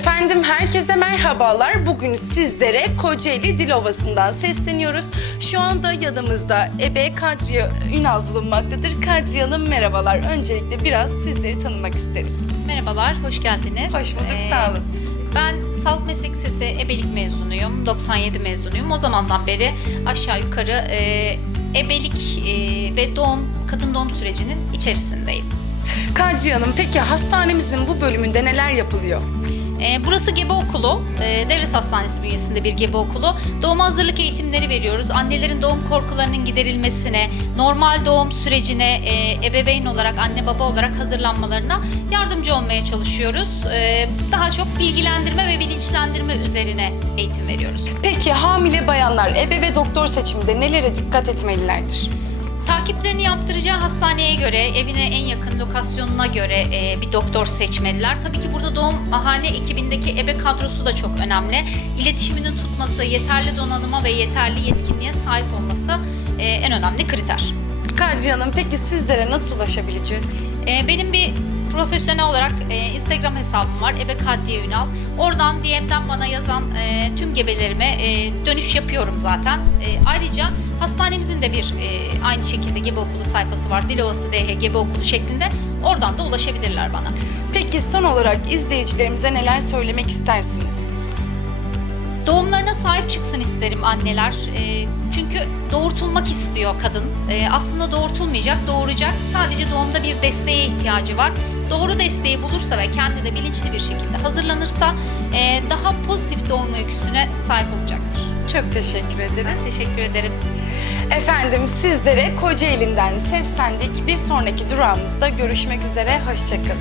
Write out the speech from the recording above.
Efendim herkese merhabalar. Bugün sizlere Kocaeli Dilovası'ndan sesleniyoruz. Şu anda yanımızda Ebe Kadriye Ünal bulunmaktadır. Kadriye Hanım merhabalar. Öncelikle biraz sizleri tanımak isteriz. Merhabalar, hoş geldiniz. Hoş bulduk, Ee, sağ olun. Ben Sağlık Meslek Lisesi ebelik mezunuyum. 97 mezunuyum. O zamandan beri aşağı yukarı e, ebelik e, ve doğum, kadın doğum sürecinin içerisindeyim. Kadriye Hanım peki hastanemizin bu bölümünde neler yapılıyor? E, burası gebe okulu, e, devlet hastanesi bünyesinde bir gebe okulu. Doğum hazırlık eğitimleri veriyoruz. Annelerin doğum korkularının giderilmesine, normal doğum sürecine e, ebeveyn olarak, anne baba olarak hazırlanmalarına yardımcı olmaya çalışıyoruz. E, daha çok bilgilendirme ve bilinçlendirme üzerine eğitim veriyoruz. Peki hamile bayanlar ebe ve doktor seçiminde nelere dikkat etmelilerdir? Takiplerini yaptıracağı hastaneye göre, evine en yakın lokasyonuna göre e, bir doktor seçmeliler. Tabii ki burada doğumhane ekibindeki ebe kadrosu da çok önemli. İletişiminin tutması, yeterli donanıma ve yeterli yetkinliğe sahip olması e, en önemli kriter. Kadriye Hanım peki sizlere nasıl ulaşabileceğiz? E, benim bir profesyonel olarak e, Instagram hesabım var Ebe Ünal. Oradan DM'den bana yazan e, tüm gebelerime e, dönüş yapıyorum zaten. E, ayrıca hastanemizin de bir e, aynı şekilde gebe okulu sayfası var. Dilovası DH Gebe Okulu şeklinde. Oradan da ulaşabilirler bana. Peki son olarak izleyicilerimize neler söylemek istersiniz? Doğumlarına sahip çıksın isterim anneler. Ee, çünkü doğurtulmak istiyor kadın. Ee, aslında doğurtulmayacak, doğuracak. Sadece doğumda bir desteğe ihtiyacı var. Doğru desteği bulursa ve kendi de bilinçli bir şekilde hazırlanırsa e, daha pozitif doğum öyküsüne sahip olacaktır. Çok teşekkür ederiz. Teşekkür ederim. Efendim sizlere Kocaeli'nden seslendik. Bir sonraki durağımızda görüşmek üzere. Hoşçakalın.